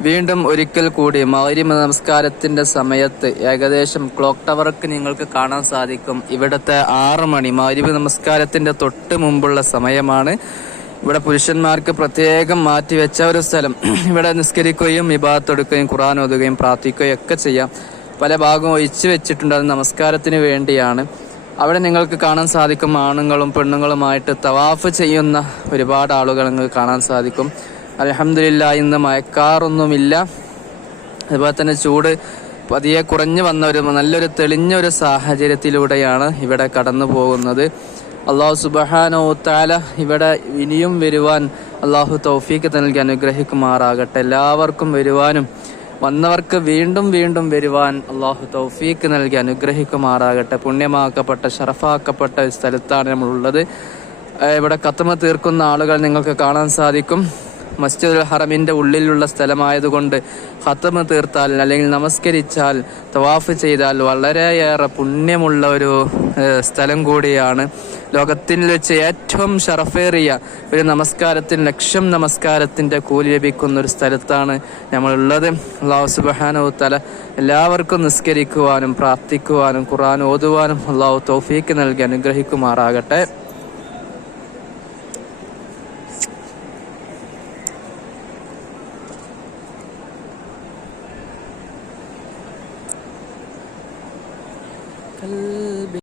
വീണ്ടും ഒരിക്കൽ കൂടി മൗര്യ നമസ്കാരത്തിന്റെ സമയത്ത് ഏകദേശം ക്ലോക്ക് ടവർക്ക് നിങ്ങൾക്ക് കാണാൻ സാധിക്കും. ഇവിടുത്തെ ആറ് മണി മൗര്യ നമസ്കാരത്തിന്റെ തൊട്ട് മുമ്പുള്ള സമയമാണ്. ഇവിടെ പുരുഷന്മാർക്ക് പ്രത്യേകം മാറ്റിവെച്ച ഒരു സ്ഥലം. ഇവിടെ നിസ്കരിക്കുകയും വിഭാഗത്തെടുക്കുകയും ഖുറാൻ ഓതുകയും പ്രാർത്ഥിക്കുകയും ഒക്കെ ചെയ്യാം. പല ഭാഗവും ഒഴിച്ചു വെച്ചിട്ടുണ്ട്. അത് നമസ്കാരത്തിന് വേണ്ടിയാണ്. അവിടെ നിങ്ങൾക്ക് കാണാൻ സാധിക്കും ആണുങ്ങളും പെണ്ണുങ്ങളുമായിട്ട് തവാഫ് ചെയ്യുന്ന ഒരുപാട് ആളുകൾ നിങ്ങൾക്ക് കാണാൻ സാധിക്കും. അലഹമില്ല ഇന്ന് മയക്കാറൊന്നുമില്ല അതുപോലെ തന്നെ ചൂട് പതിയെ കുറഞ്ഞു വന്ന ഒരു നല്ലൊരു തെളിഞ്ഞ ഒരു സാഹചര്യത്തിലൂടെയാണ് ഇവിടെ കടന്നു പോകുന്നത്. അള്ളാഹു സുബഹാനോ താല ഇവിടെ ഇനിയും വരുവാൻ അള്ളാഹു തൗഫീക്ക് നൽകി അനുഗ്രഹിക്കുമാറാകട്ടെ. എല്ലാവർക്കും വരുവാനും വന്നവർക്ക് വീണ്ടും വീണ്ടും വരുവാൻ അള്ളാഹു തൗഫീക്ക് നൽകി അനുഗ്രഹിക്കുമാറാകട്ടെ. പുണ്യമാക്കപ്പെട്ട ഷറഫാക്കപ്പെട്ട സ്ഥലത്താണ് നമ്മളുള്ളത്. ഇവിടെ കത്തമ തീർക്കുന്ന ആളുകൾ നിങ്ങൾക്ക് കാണാൻ സാധിക്കും. മസ്ജിദുൽ ഹറമിന്റെ ഉള്ളിലുള്ള സ്ഥലമായതുകൊണ്ട് ഹത്തമ് തീർത്താൽ അല്ലെങ്കിൽ നമസ്കരിച്ചാൽ തവാഫ് ചെയ്താൽ വളരെയേറെ പുണ്യമുള്ള ഒരു സ്ഥലം കൂടിയാണ്. ലോകത്തിൽ വെച്ച് ഏറ്റവും ഷറഫേറിയ ഒരു നമസ്കാരത്തിന് ലക്ഷം നമസ്കാരത്തിന്റെ കൂലി ലഭിക്കുന്ന ഒരു സ്ഥലത്താണ് നമ്മളുള്ളത്. അള്ളാഹു സുബാനോ തല എല്ലാവർക്കും നിസ്കരിക്കുവാനും പ്രാർത്ഥിക്കുവാനും ഖുറാൻ ഓതുവാനും അള്ളാഹു തൗഫീക്ക് നൽകി അനുഗ്രഹിക്കുമാറാകട്ടെ. قلب